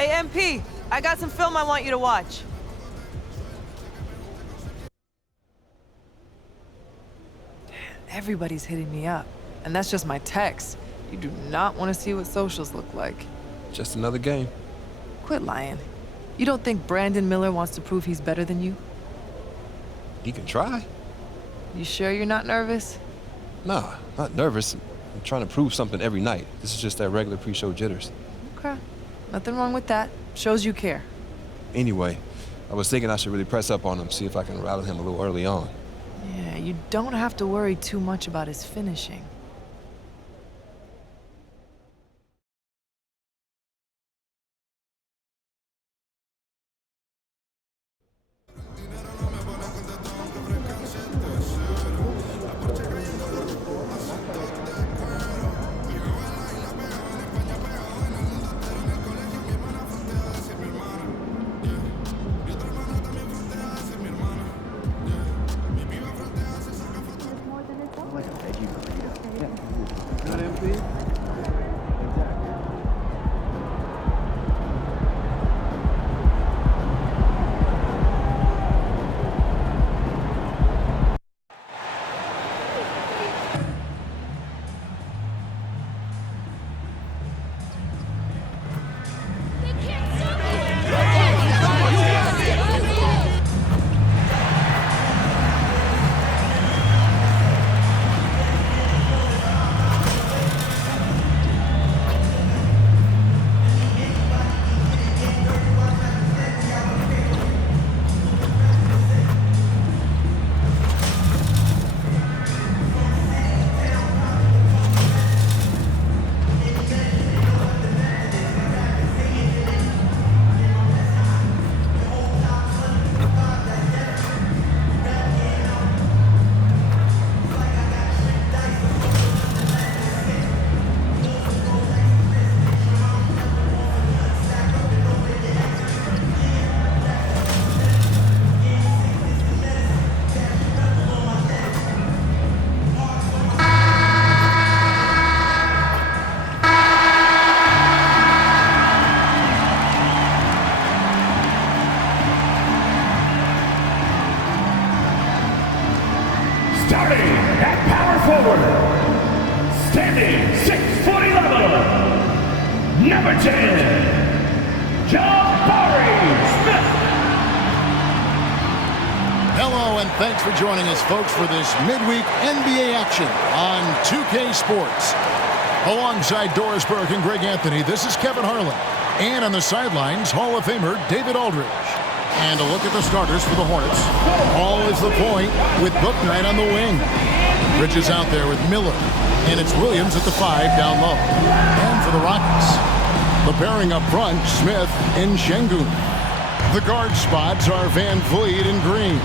Hey, MP, I got some film I want you to watch. Everybody's hitting me up, and that's just my text. You do not want to see what socials look like. Just another game. Quit lying. You don't think Brandon Miller wants to prove he's better than you? He can try. You sure you're not nervous? Nah, not nervous. I'm trying to prove something every night. This is just that regular pre-show jitters. Okay. Nothing wrong with that. Shows you care. Anyway, I was thinking I should really press up on him, see if I can rattle him a little early on. Yeah, you don't have to worry too much about his finishing. Starting at power forward, standing 6'11", number 10, Jabari Smith. Hello and thanks for joining us, folks, for this midweek NBA action on 2K Sports. Alongside Doris Burke and Greg Anthony, this is Kevin Harlan. And on the sidelines, Hall of Famer David Aldridge. And a look at the starters for the Hornets. Hall is the point with Bouknight on the wing. Bridges out there with Miller. And it's Williams at the 5 down low. And for the Rockets, the pairing up front, Smith and Şengün. The guard spots are Van Vliet and Green.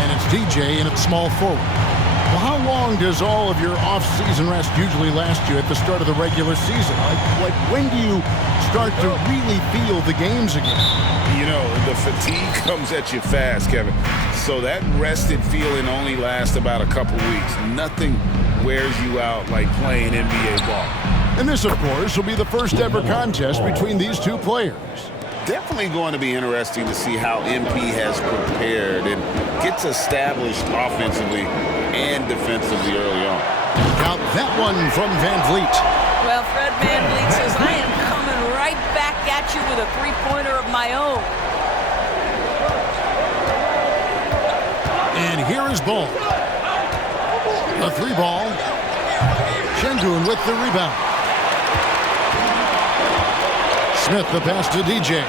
And it's DJ in at small forward. Well, how long does all of your off-season rest usually last you at the start of the regular season? Like when do you start to really feel the games again? You know, the fatigue comes at you fast, Kevin. So that rested feeling only lasts about a couple weeks. Nothing wears you out like playing NBA ball. And this, of course, will be the first ever contest between these two players. Definitely going to be interesting to see how MP has prepared and gets established offensively and defensively early on. Now that one from Van Vliet. Well, Fred Van Vliet says, I am coming right back at you with a three-pointer of my own. And here is Ball. A three ball. Şengün with the rebound. Smith the pass to DJ.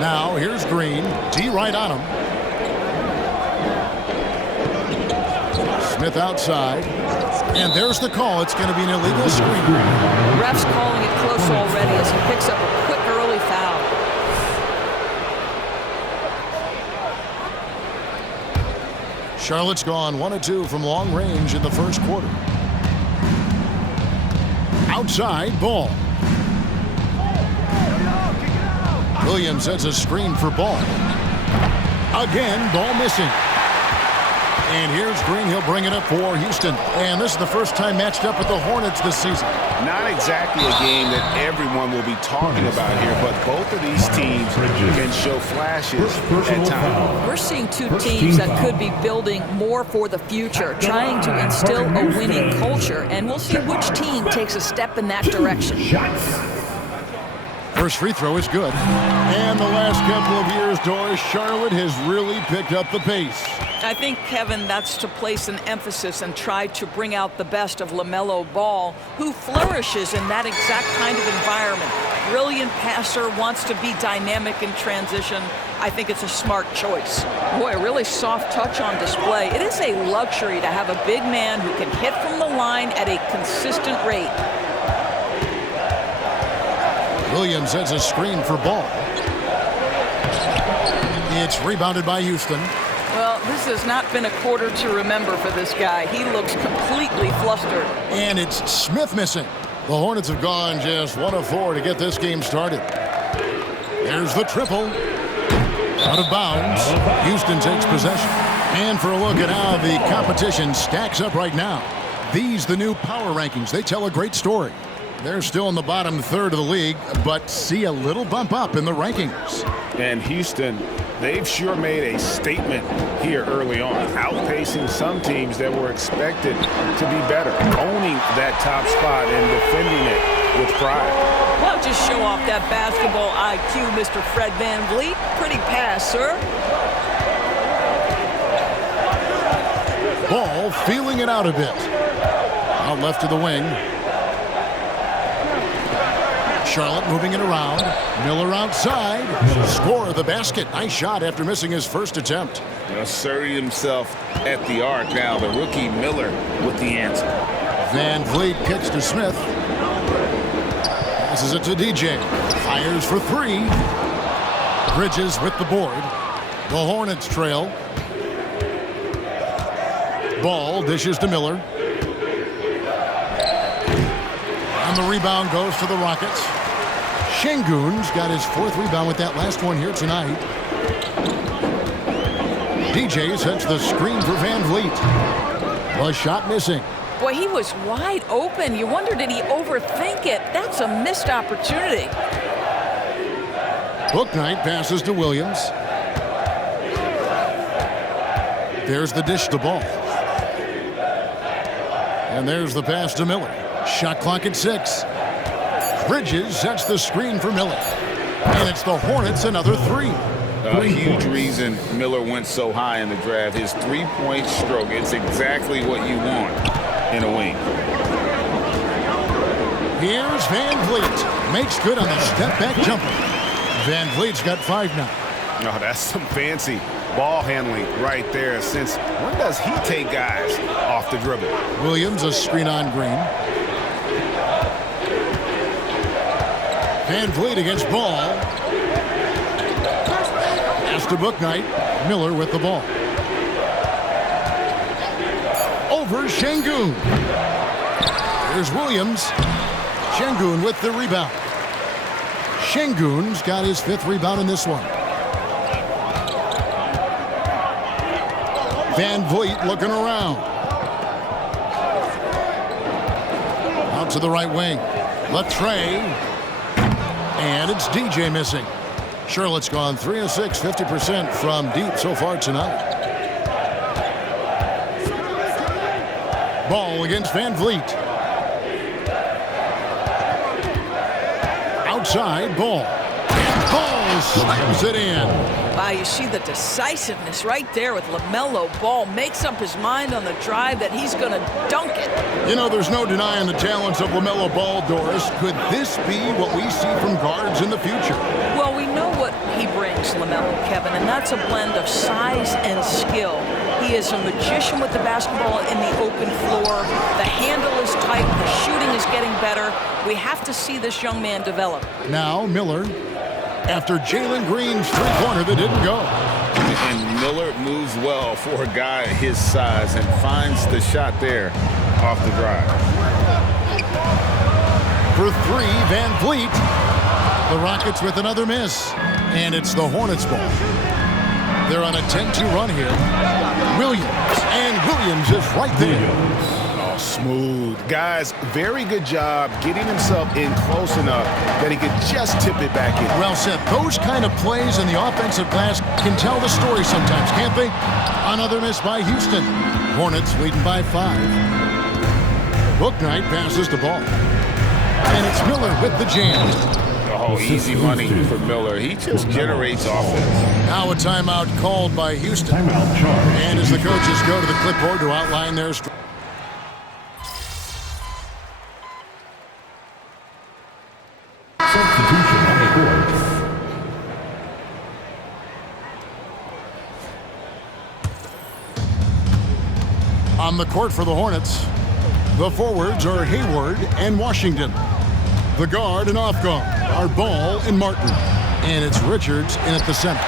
Now here's Green. D right on him. Smith outside. And there's the call. It's going to be an illegal screen. The ref's calling it close already as he picks up a quick early foul. Charlotte's gone 1 of 2 from long range in the first quarter. Outside, Ball. Williams sets a screen for Ball. Again, Ball missing. And here's Green. He'll bring it up for Houston. And this is the first time matched up with the Hornets this season. Not exactly a game that everyone will be talking about here, but both of these teams can show flashes at times. We're seeing two teams that could be building more for the future, trying to instill a winning culture, and we'll see which team takes a step in that direction. First free throw is good. And the last couple of years, Doris, Charlotte has really picked up the pace. I think, Kevin, that's to place an emphasis and try to bring out the best of LaMelo Ball, who flourishes in that exact kind of environment. Brilliant passer, wants to be dynamic in transition. I think it's a smart choice. Boy, a really soft touch on display. It is a luxury to have a big man who can hit from the line at a consistent rate. Williams has a screen for Ball. It's rebounded by Houston. Well, this has not been a quarter to remember for this guy. He looks completely flustered. And it's Smith missing. The Hornets have gone just 1 of 4 to get this game started. There's the triple. Out of bounds. Houston takes possession. And for a look at how the competition stacks up right now. These, the new power rankings, they tell a great story. They're still in the bottom third of the league, but see a little bump up in the rankings. And Houston, they've sure made a statement here early on, outpacing some teams that were expected to be better, owning that top spot and defending it with pride. Well, just show off that basketball IQ, Mr. Fred VanVleet. Pretty pass, sir. Ball feeling it out a bit. Out left to the wing. Charlotte moving it around. Miller outside. Score the basket. Nice shot after missing his first attempt. Asserting himself at the arc now. The rookie Miller with the answer. VanVleet kicks to Smith. Passes it to DJ. Fires for 3. Bridges with the board. The Hornets trail. Ball dishes to Miller. And the rebound goes to the Rockets. Şengün's got his 4th rebound with that last one here tonight. DJ sets the screen for VanVleet. The shot missing. Boy, he was wide open. You wonder, did he overthink it? That's a missed opportunity. Bouknight passes to Williams. There's the dish to Ball. And there's the pass to Miller. Shot clock at 6. Bridges sets the screen for Miller. And it's the Hornets another 3. A huge reason Miller went so high in the draft. His three-point stroke. It's exactly what you want in a wing. Here's VanVleet. Makes good on the step-back jumper. VanVleet's got 5 now. Oh, that's some fancy ball handling right there. Since when does he take guys off the dribble? Williams a screen on Green. VanVleet against Ball. Pass to Bouknight. Miller with the ball. Over Şengün. Here's Williams. Şengün with the rebound. Şengün's got his 5th rebound in this one. VanVleet looking around. Out to the right wing. Latrey. And it's DJ missing. Charlotte's gone 3 of 6, 50% from deep so far tonight. Ball against VanVleet. Outside, Ball. And Ball slams it in. Wow, you see the decisiveness right there with LaMelo Ball. Makes up his mind on the drive that he's going to dunk it. You know, there's no denying the talents of LaMelo Ball, Doris. Could this be what we see from guards in the future? Well, we know what he brings, LaMelo, Kevin, and that's a blend of size and skill. He is a magician with the basketball in the open floor. The handle is tight. The shooting is getting better. We have to see this young man develop. Now, Miller. After Jalen Green's three-pointer that didn't go. And Miller moves well for a guy his size and finds the shot there off the drive. For 3, VanVleet. The Rockets with another miss. And it's the Hornets ball. They're on a 10-2 run here. Williams Williams is right there. Oh, smooth. Guys, very good job getting himself in close enough that he could just tip it back in. Well said. Those kind of plays in the offensive glass can tell the story sometimes, can't they? Another miss by Houston. Hornets leading by 5. Booknight passes the ball. And it's Miller with the jam. Oh, easy money for Miller. He just generates offense. Now a timeout called by Houston. Timeout charge. And as the coaches go to the clipboard to outline their Substitution on the court. on the court for the Hornets. The forwards are Hayward and Washington. The guard and off guard are Ball and Martin. And it's Richards in at the center.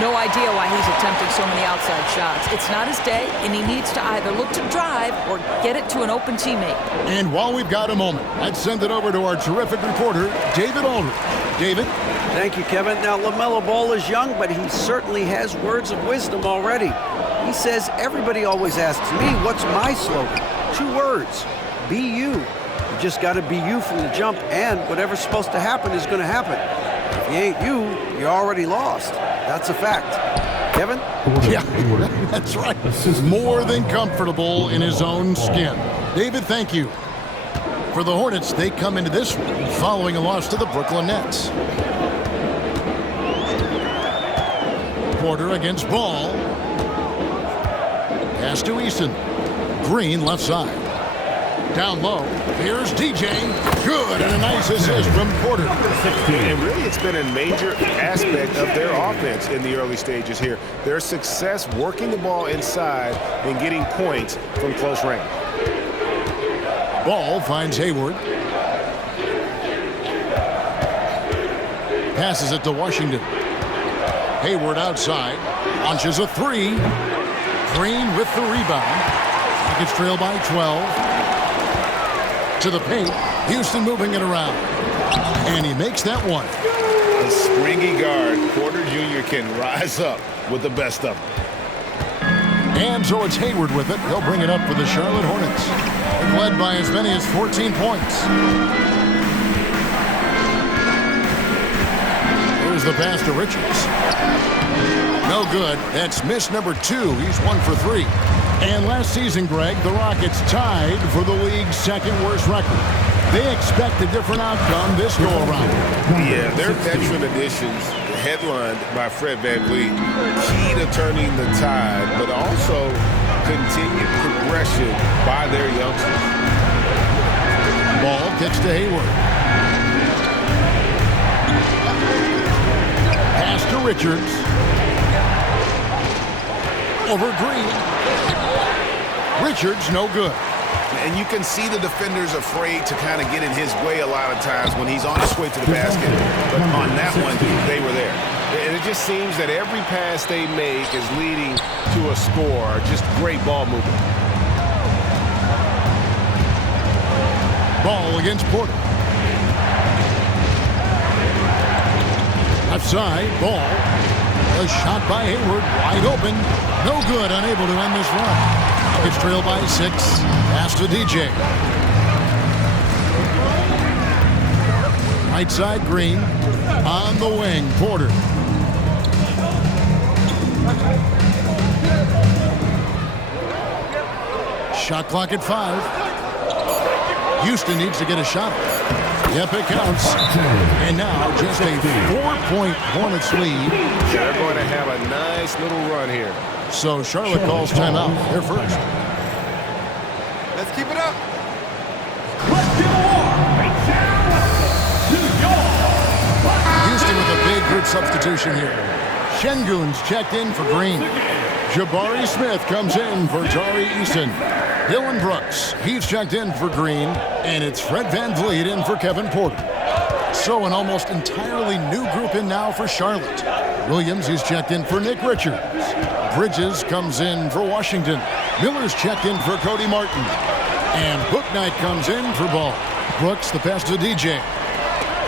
No idea why he's attempting so many outside shots. It's not his day, and he needs to either look to drive or get it to an open teammate. And while we've got a moment, let's send it over to our terrific reporter, David Aldridge. David? Thank you, Kevin. Now, LaMelo Ball is young, but he certainly has words of wisdom already. He says, everybody always asks me, what's my slogan? 2 words, be you. You just got to be you from the jump, and whatever's supposed to happen is going to happen. If you ain't you, you're already lost. That's a fact. Kevin? Yeah, that's right. More than comfortable in his own skin. David, thank you. For the Hornets, they come into this one following a loss to the Brooklyn Nets. Porter against Ball. Pass to Easton. Green left side. Down low. Here's DJ. Good, and a nice assist from Porter. And really, it's been a major aspect of their offense in the early stages here. Their success working the ball inside and getting points from close range. Ball finds Hayward. Passes it to Washington. Hayward outside. Launches a 3. Green with the rebound. Rockets trail by 12. To the paint. Houston moving it around. And he makes that one. A springy guard, Porter Jr. can rise up with the best of them. And so it's Hayward with it. He'll bring it up for the Charlotte Hornets. Led by as many as 14 points. Here's the pass to Richards. No good. That's miss number 2. He's 1 for 3. And last season, Greg, the Rockets tied for the league's second worst record. They expect a different outcome this go-around. Yeah, their veteran additions, headlined by Fred VanVleet, key to turning the tide, but also continued progression by their youngsters. Ball gets to Hayward. Pass to Richards. Over Green. Richards, no good. And you can see the defenders afraid to kind of get in his way a lot of times when he's on his way to the basket. But on that one, they were there. And it just seems that every pass they make is leading to a score. Just great ball movement. Ball against Porter. Left side, Ball. A shot by Hayward, wide open. No good, unable to end this run. Rockets trail by 6. Pass to DJ. Right side, Green. On the wing, Porter. Shot clock at 5. Houston needs to get a shot. Yep, it counts. And now just a 4-point Hornets lead. They're going to have a nice little run here. So Charlotte calls timeout. They're first. Let's keep it up. Let's give a war. New York. Houston with a big group substitution here. Şengün's checked in for Green. Jabari Smith comes in for Tari Eason. Dylan Brooks, he's checked in for Green. And it's Fred VanVleet in for Kevin Porter. So an almost entirely new group in now for Charlotte. Williams, he's checked in for Nick Richards. Bridges comes in for Washington. Miller's checked in for Cody Martin. And Booknight comes in for Ball. Brooks, the pass to DJ.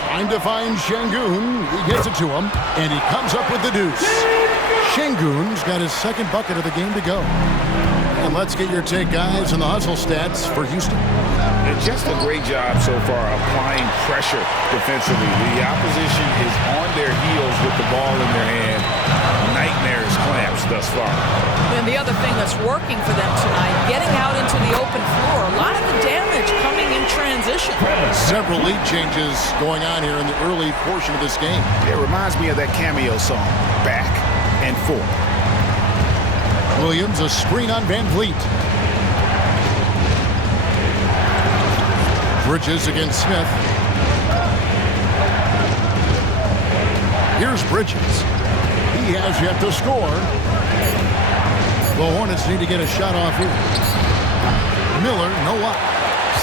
Trying to find Şengün. He gets it to him, and he comes up with the deuce. Şengün's got his second bucket of the game to go. And let's get your take, guys, on the hustle stats for Houston. And just a great job so far applying pressure defensively. The opposition is on their heels with the ball in their hand. Nightmares clamps thus far. And the other thing that's working for them tonight, getting out into the open floor. A lot of the damage coming in transition. Several lead changes going on here in the early portion of this game. It reminds me of that cameo song, Back and Forth. Williams, a screen on Van Vliet. Bridges against Smith. Here's Bridges. He has yet to score. The Hornets need to get a shot off here. Miller, no luck.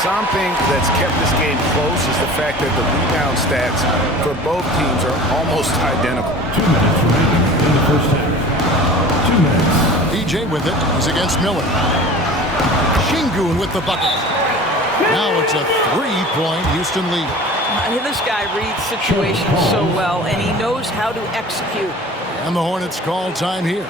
Something that's kept this game close is the fact that the rebound stats for both teams are almost identical. 2 minutes remaining in the first half. 2 minutes. DJ with it. He's against Miller. Şengün with the bucket. Now it's a 3-point Houston lead. This guy reads situations so well, and he knows how to execute. And the Hornets call time here.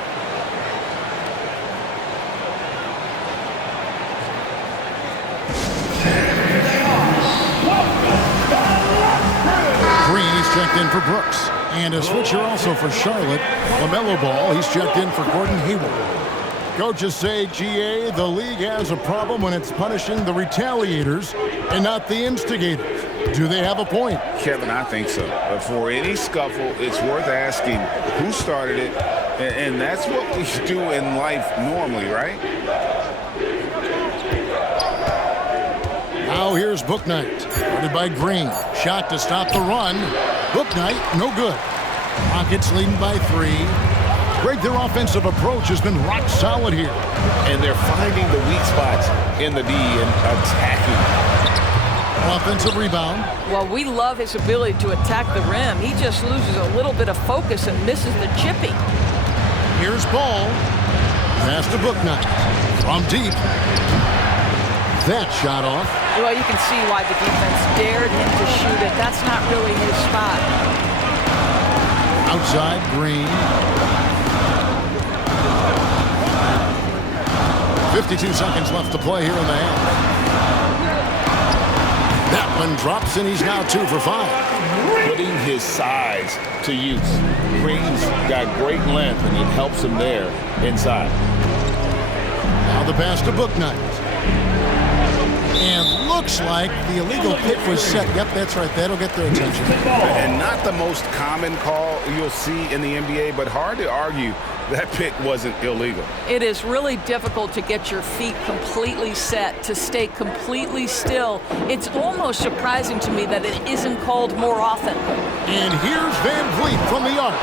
Green, he's checked in for Brooks. And a switcher also for Charlotte. LaMelo Ball, he's checked in for Gordon Hayward. Coaches say, GA, the league has a problem when it's punishing the retaliators and not the instigators. Do they have a point? Kevin, I think so. But for any scuffle, it's worth asking who started it, and that's what we do in life normally, right? Now here's Bouknight, guarded by Green. Shot to stop the run. Bouknight, no good. Rockets leading by 3. Greg, their offensive approach has been rock solid here. And they're finding the weak spots in the D and attacking. Offensive rebound. Well, we love his ability to attack the rim. He just loses a little bit of focus and misses the chippy. Here's Ball. Pass to Bouknight. From deep. That shot off. Well, you can see why the defense dared him to shoot it. That's not really his spot. Outside, Green. 52 seconds left to play here in the half. That one drops, and he's now 2 for 5. Putting his size to use. Green's got great length, and it helps him there inside. Now the pass to Bouknight. And looks like the illegal pick was set. Yep, that's right. That'll get their attention. And not the most common call you'll see in the NBA, but hard to argue that pick wasn't illegal. It is really difficult to get your feet completely set, to stay completely still. It's almost surprising to me that it isn't called more often. And here's Van Vliet from the arc.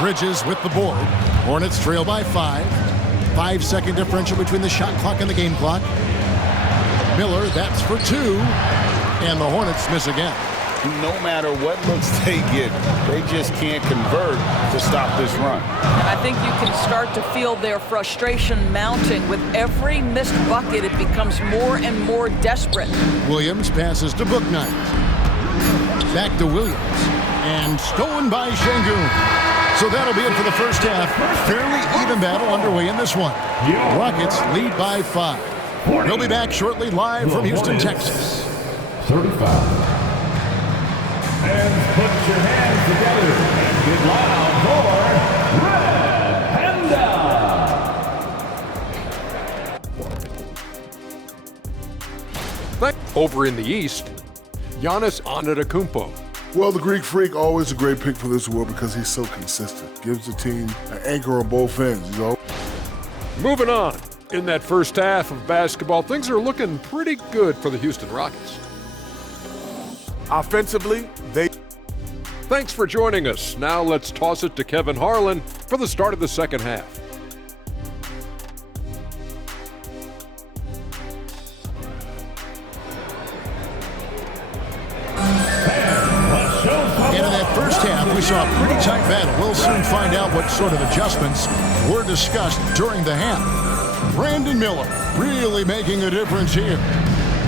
Bridges with the board. Hornets trail by 5. 5-second differential between the shot clock and the game clock. Miller, that's for 2. And the Hornets miss again. No matter what looks they get, they just can't convert to stop this run. And I think you can start to feel their frustration mounting. With every missed bucket, it becomes more and more desperate. Williams passes to Bouknight. Back to Williams. And stolen by Şengün. So that'll be it for the first half. Fairly even battle underway in this one. Rockets lead by 5. We'll be back shortly live from Houston, Texas. 35. And put your hands together and get loud for Red Panda. Over in the East, Giannis Antetokounmpo. Well, the Greek Freak, always a great pick for this award because he's so consistent. Gives the team an anchor on both ends, you know. Moving on. In that first half of basketball, things are looking pretty good for the Houston Rockets. Offensively, they... Thanks for joining us. Now let's toss it to Kevin Harlan for the start of the second half. And in that first half, we saw a pretty tight battle. We'll soon find out what sort of adjustments were discussed during the half. Brandon Miller really making a difference here.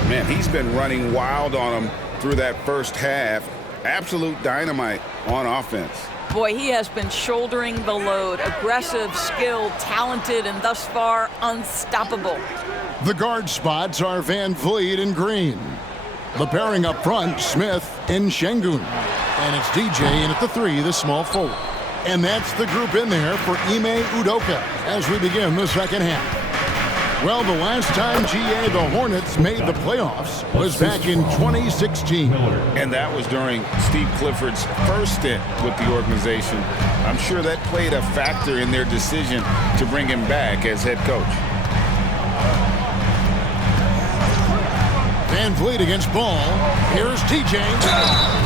Man, he's been running wild on him through that first half. Absolute dynamite on offense. Boy, he has been shouldering the load. Aggressive, skilled, talented, and thus far, unstoppable. The guard spots are Van Vliet and Green. The pairing up front, Smith and Şengün. And it's DJ in at the 3, the small forward. And that's the group in there for Ime Udoka as we begin the second half. Well, the last time GA the Hornets made the playoffs was back in 2016. And that was during Steve Clifford's first stint with the organization. I'm sure that played a factor in their decision to bring him back as head coach. Van Vliet against Ball. Here's TJ,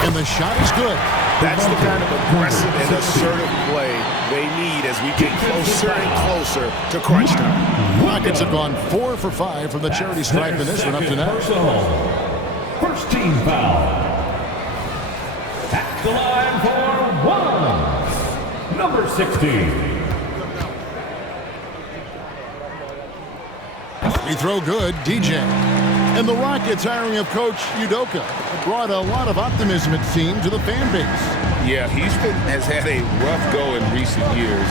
and the shot is good. That's the kind of aggressive and assertive play they need as we get closer and closer to crunch time. Rockets have gone 4 for 5 from the charity stripe in this one up to now. First team foul. At the line for 1. Number 16. Free throw good, DJ. And the Rockets hiring of Coach Udoka brought a lot of optimism, it seemed, to the fan base. Yeah, Houston has had a rough go in recent years,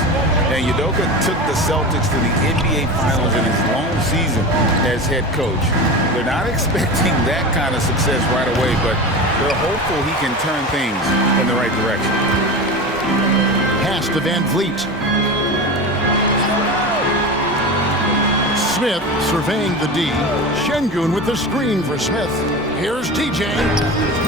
and Udoka took the Celtics to the NBA Finals in his lone season as head coach. They're not expecting that kind of success right away, but they're hopeful he can turn things in the right direction. Pass to Van Vliet. Smith surveying the D. Şengün with the screen for Smith. Here's DJ.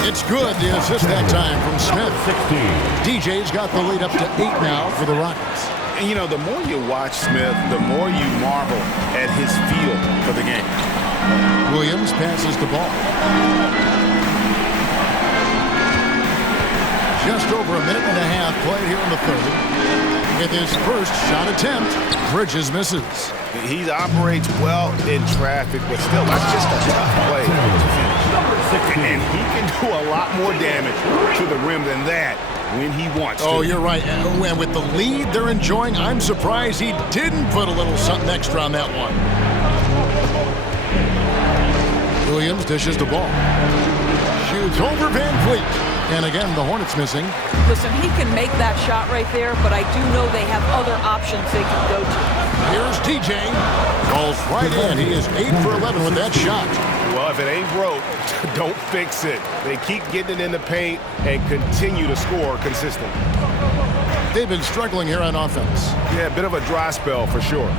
It's good. The assist that time from Smith. 16. DJ's got the lead up to 8 now for the Rockets. And, you know, the more you watch Smith, the more you marvel at his feel for the game. Williams passes the ball. Just over a minute and a half played here in the third. With his first shot attempt, Bridges misses. He operates well in traffic, but still, that's just a tough play to finish. And he can do a lot more damage to the rim than that when he wants to. Oh, you're right. And with the lead they're enjoying, I'm surprised he didn't put a little something extra on that one. Williams dishes the ball. Shoots over Van Vliet. And again, the Hornets missing. Listen, he can make that shot right there, but I do know they have other options they can go to. Here's TJ. Falls right in. He is 8 for 11 with that shot. Well, if it ain't broke, don't fix it. They keep getting it in the paint and continue to score consistently. They've been struggling here on offense. Yeah, a bit of a dry spell for sure.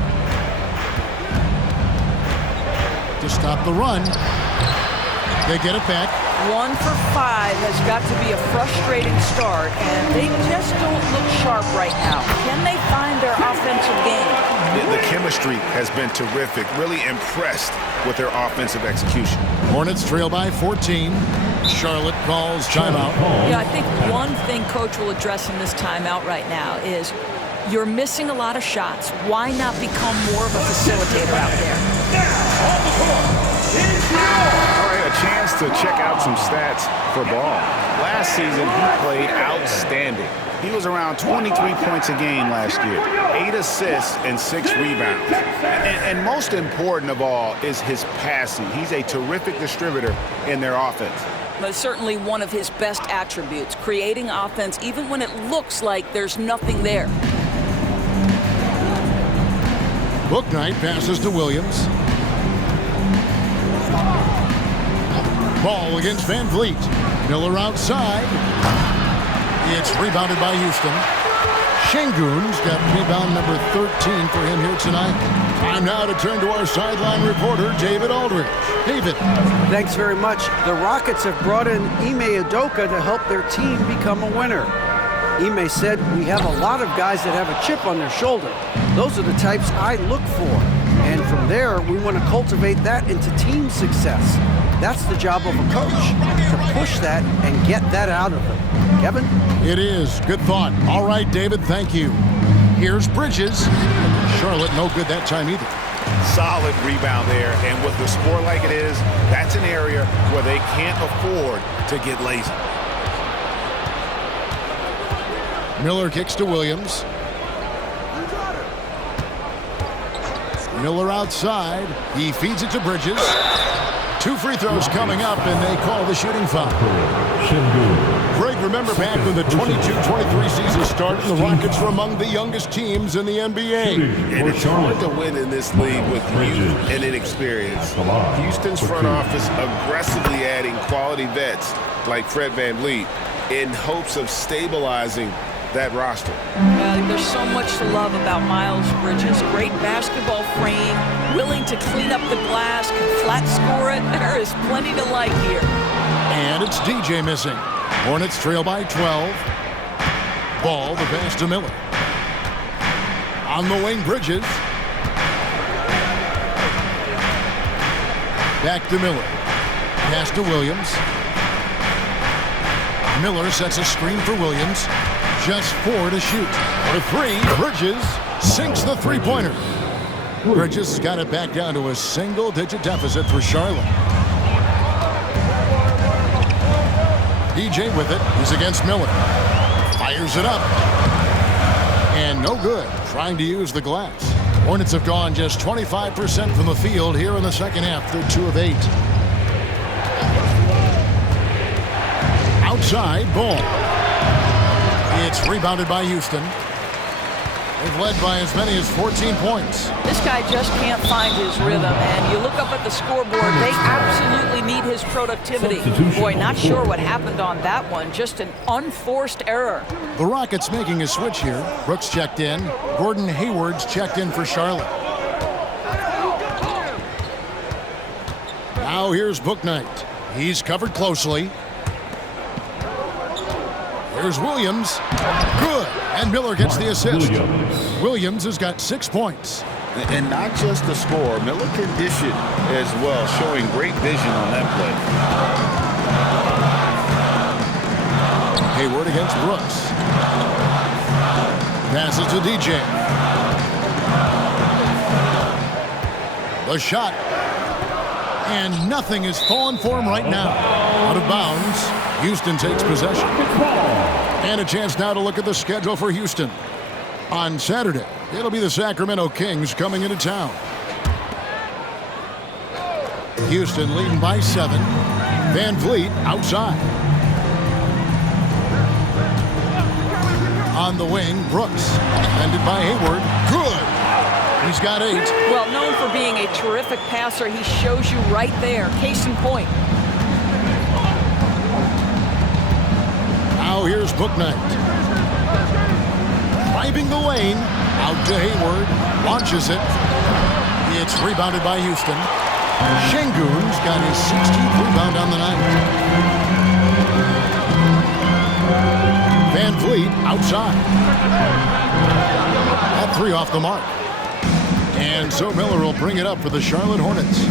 To stop the run. They get it back. 1 for 5 has got to be a frustrating start, and they just don't look sharp right now. Can they find their offensive game? The chemistry has been terrific. Really impressed with their offensive execution. Hornets trail by 14. Charlotte calls timeout. Yeah, I think one thing Coach will address in this timeout right now is you're missing a lot of shots. Why not become more of a facilitator out there? All right, a chance to check out some stats for Ball. Last season, he played outstanding. He was around 23 points a game last year, 8 assists and 6 rebounds. And most important of all is his passing. He's a terrific distributor in their offense. But certainly one of his best attributes, creating offense even when it looks like there's nothing there. Bouknight passes to Williams. Ball against Van Vliet. Miller outside. It's rebounded by Houston. Şengün's got rebound number 13 for him here tonight. Time now to turn to our sideline reporter, David Aldridge. David. Thanks very much. The Rockets have brought in Ime Udoka to help their team become a winner. Ime said, "We have a lot of guys that have a chip on their shoulder. Those are the types I look for. And from there, we want to cultivate that into team success. That's the job of a coach, to push that and get that out of them." Kevin? It is. Good thought. All right, David, thank you. Here's Bridges. Charlotte, no good that time either. Solid rebound there, and with the score like it is, that's an area where they can't afford to get lazy. Miller kicks to Williams. Miller outside. He feeds it to Bridges. 2 free throws coming up, and they call the shooting foul. Greg, remember back when the 22-23 season started, the Rockets were among the youngest teams in the NBA. And it's hard to win in this league with youth and inexperience. Houston's front office aggressively adding quality vets like Fred VanVleet in hopes of stabilizing that roster. There's so much to love about Miles Bridges. Great basketball frame, willing to clean up the glass, can flat score it. There is plenty to like here. And it's DJ missing. Hornets trail by 12. Ball, the pass to Miller. On the wing, Bridges. Back to Miller. Pass to Williams. Miller sets a screen for Williams. Just 4 to shoot. For 3, Bridges sinks the three-pointer. Bridges has got it back down to a single-digit deficit for Charlotte. DJ with it. He's against Miller. Fires it up. And no good. Trying to use the glass. Hornets have gone just 25% from the field here in the second half. They're 2 of 8. Outside, ball. It's rebounded by Houston. They've led by as many as 14 points. This guy just can't find his rhythm, and you look up at the scoreboard, they absolutely need his productivity. Boy, not sure what happened on that one. Just an unforced error. The Rockets making a switch here. Brooks checked in. Gordon Hayward's checked in for Charlotte. Now here's Bouknight. He's covered closely. There's Williams. Good. And Miller gets the assist. Williams has got 6 points. And not just the score. Miller can dish it as well, showing great vision on that play. Hayward against Brooks. Passes to DJ. The shot. And nothing is falling for him right now. Out of bounds. Houston takes possession. And a chance now to look at the schedule for Houston. On Saturday, it'll be the Sacramento Kings coming into town. Houston leading by 7. VanVleet outside. On the wing, Brooks. Defended by Hayward. Good. He's got 8. Well, known for being a terrific passer, he shows you right there. Case in point. Now here's Bouknight. Driving the lane. Out to Hayward. Launches it. It's rebounded by Houston. Şengün's got his 16th rebound on the night. VanVleet outside. That 3 off the mark. And so Miller will bring it up for the Charlotte Hornets.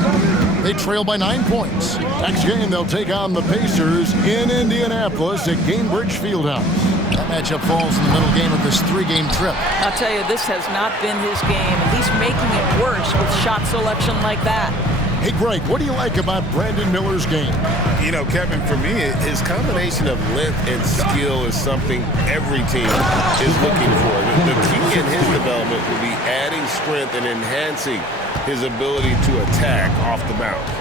They trail by 9 points. Next game, they'll take on the Pacers in Indianapolis at Gainbridge Fieldhouse. That matchup falls in the middle game of this 3-game trip. I'll tell you, this has not been his game, and he's making it worse with shot selection like that. Hey, Greg, what do you like about Brandon Miller's game? You know, Kevin, for me, his combination of length and skill is something every team is looking for. The key in his development will be adding strength and enhancing his ability to attack off the bounce.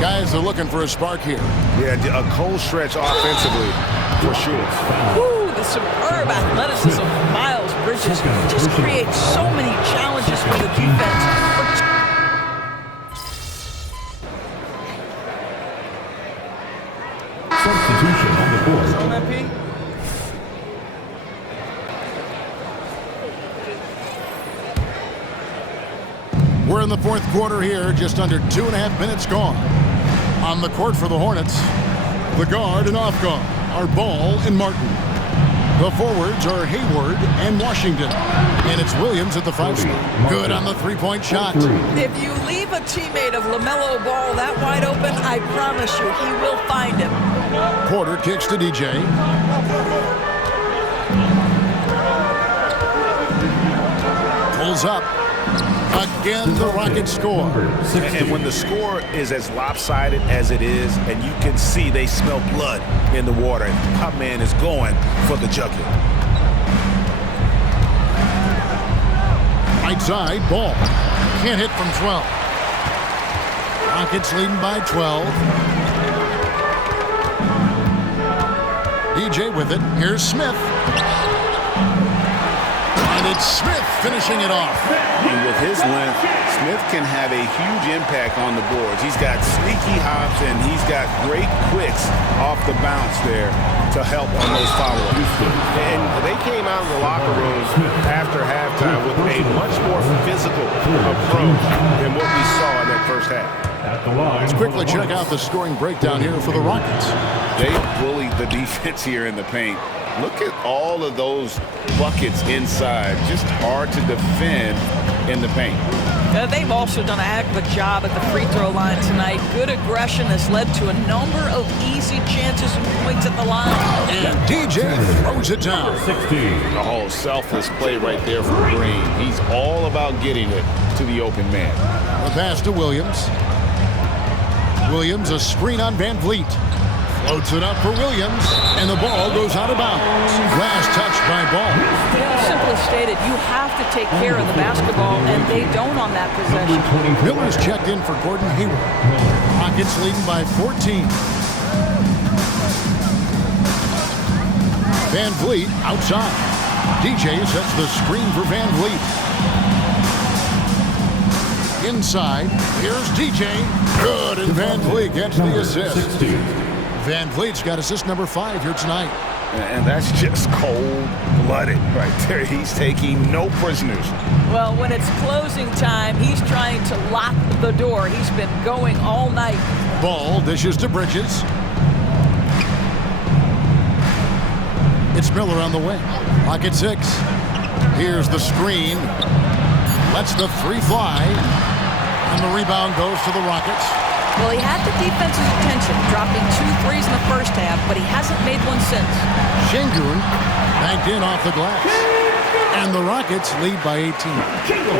Guys are looking for a spark here. Yeah, a cold stretch offensively for sure. Woo, the superb athleticism of Miles Bridges just creates so many challenges for the defense. Substitution on the board. We're in the 4th quarter here, just under 2.5 minutes gone. On the court for the Hornets, the guard and off guard are Ball and Martin. The forwards are Hayward and Washington. And it's Williams at the 5 spot. Good on the 3-point shot. If you leave a teammate of LaMelo Ball that wide open, I promise you he will find him. Porter kicks to DJ. Pulls up. Again, the Rockets score. And when the score is as lopsided as it is, and you can see they smell blood in the water, my man is going for the jugular. Right side, Ball. Can't hit from 12. Rockets leading by 12. DJ with it. Here's Smith. And it's Smith finishing it off. And with his length, Smith can have a huge impact on the boards. He's got sneaky hops, and he's got great quicks off the bounce there to help on those follow-ups. And they came out of the locker room after halftime with a much more physical approach than what we saw in that first half. Let's quickly check out the scoring breakdown here for the Rockets. They bullied the defense here in the paint. Look at all of those buckets inside. Just hard to defend in the paint. They've also done a heck of a job at the free throw line tonight. Good aggression has led to a number of easy chances and points at the line. And DJ throws it down. 16. A whole selfless play right there from Green. He's all about getting it to the open man. The pass to Williams. Williams, a screen on Van Vliet. Floats it up for Williams, and the ball goes out of bounds. Last touch by Ball. Simply stated, you have to take care of the basketball, and they don't on that possession. Miller's checked in for Gordon Hayward. Rockets leading by 14. Van Vliet outside. DJ sets the screen for Van Vliet. Inside, here's DJ. Good, and Van Vliet gets the assist. 16. Van Vliet's got assist number 5 here tonight. And that's just cold-blooded right there. He's taking no prisoners. Well, when it's closing time, he's trying to lock the door. He's been going all night. Ball dishes to Bridges. It's Miller on the wing. Clock at 6. Here's the screen. Lets the three fly. And the rebound goes to the Rockets. Well, he had the defense's attention, dropping 2 threes in the first half, but he hasn't made one since. Şengün banked in off the glass. And the Rockets lead by 18.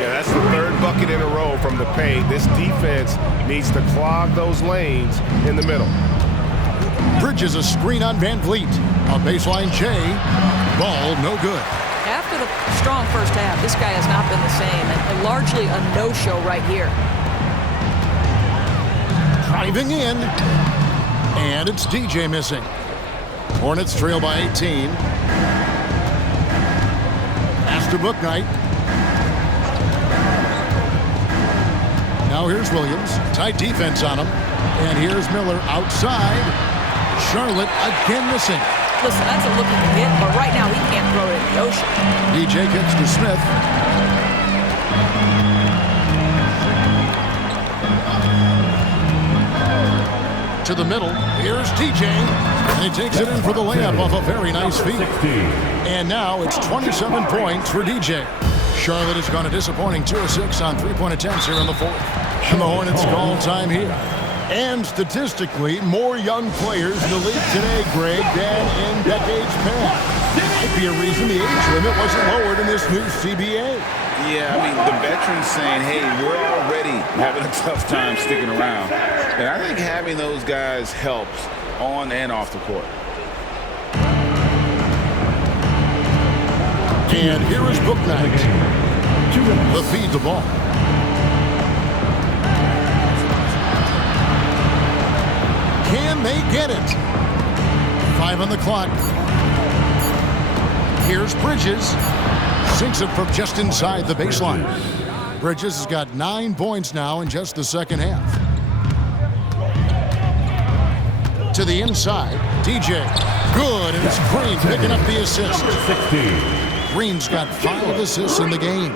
Yeah, that's the 3rd bucket in a row from the paint. This defense needs to clog those lanes in the middle. Bridges a screen on Van Vliet. A baseline J. Ball no good. After the strong first half, this guy has not been the same, and largely a no-show right here. Driving in, and it's DJ missing. Hornets trail by 18. Pass to Bouknight. Now here's Williams. Tight defense on him. And here's Miller outside. Charlotte again missing. Listen, that's a looking hit, but right now he can't throw it in the ocean. DJ gets to Smith. To the middle. Here's DJ. And he takes it in for the layup off a very nice feed. And now it's 27 points for DJ. Charlotte has gone a disappointing 2 of 6 on three-point attempts here in the 4th. And the Hornets call time here. And statistically, more young players in the league today, Greg, than in decades past. Might be a reason the age limit wasn't lowered in this new CBA. Yeah, I mean, the veterans saying, hey, we're already having a tough time sticking around. And I think having those guys helps on and off the court. And here is Bouknight. The feed the ball. Can they get it? 5 on the clock. Here's Bridges. Sinks it from just inside the baseline. Bridges has got 9 points now in just the second half. To the inside, DJ. Good, and it's Green picking up the assist. 16. Green's got 5 assists in the game.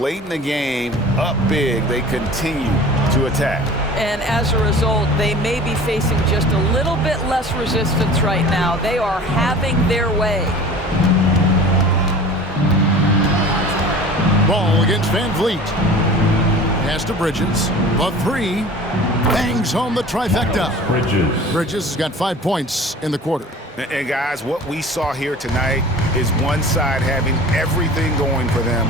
Late in the game, up big, they continue to attack. And as a result, they may be facing just a little bit less resistance right now. They are having their way. Ball against Van Vliet. Pass to Bridges. The 3. Bangs home the trifecta. Bridges has got 5 points in the quarter. And guys, what we saw here tonight is one side having everything going for them.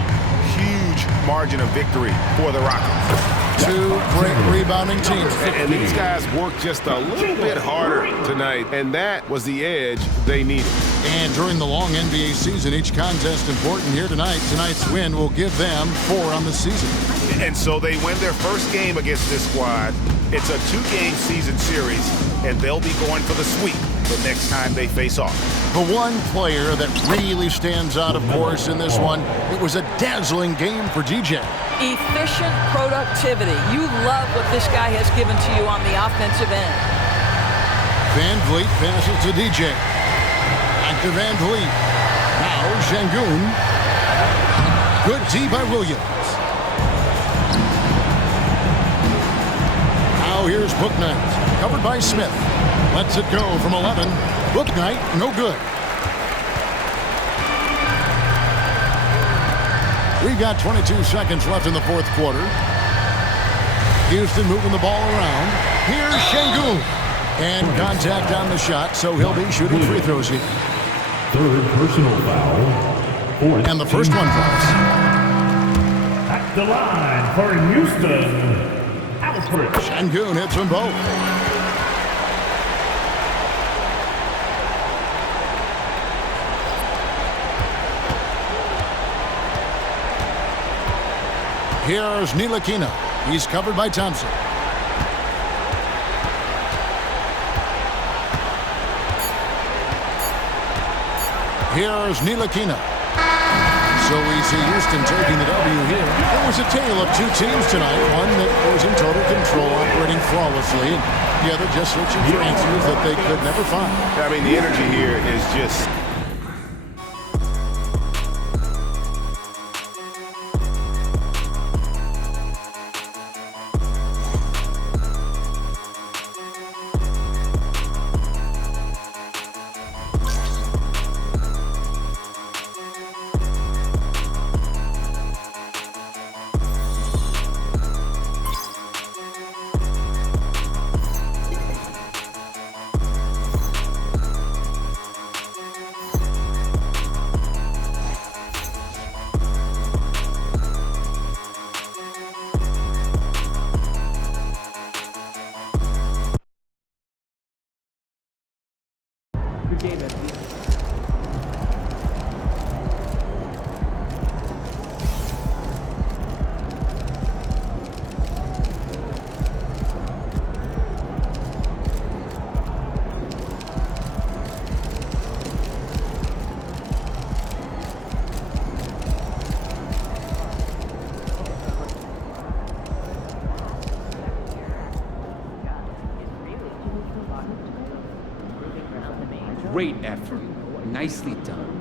Huge margin of victory for the Rockets. 2 great rebounding teams. And these guys worked just a little bit harder tonight, and that was the edge they needed. And during the long NBA season, each contest important here tonight. Tonight's win will give them 4 on the season. And so they win their first game against this squad. It's a 2-game season series, and they'll be going for the sweep the next time they face off. The one player that really stands out, of course, in this one, it was a dazzling game for DJ. Efficient productivity. You love what this guy has given to you on the offensive end. Van Vliet passes to DJ. Back to Van Vliet. Now Şengün. Good D by Williams. Now here's Bouknight. Covered by Smith. Lets it go from 11. Bouknight, no good. We've got 22 seconds left in the fourth quarter. Houston moving the ball around. Here's Şengün. And contact on the shot, so he'll be shooting free throws here. Third personal foul. And the first one falls. At the line for Houston, Alfred. Şengün hits them both. Here's Ntilikina. He's covered by Thompson. Here's Ntilikina. So we see Houston taking the W here. It was a tale of two teams tonight. One that was in total control, operating flawlessly, and the other just searching for answers that they could never find. I mean, the energy here is just... Great effort. Nicely done.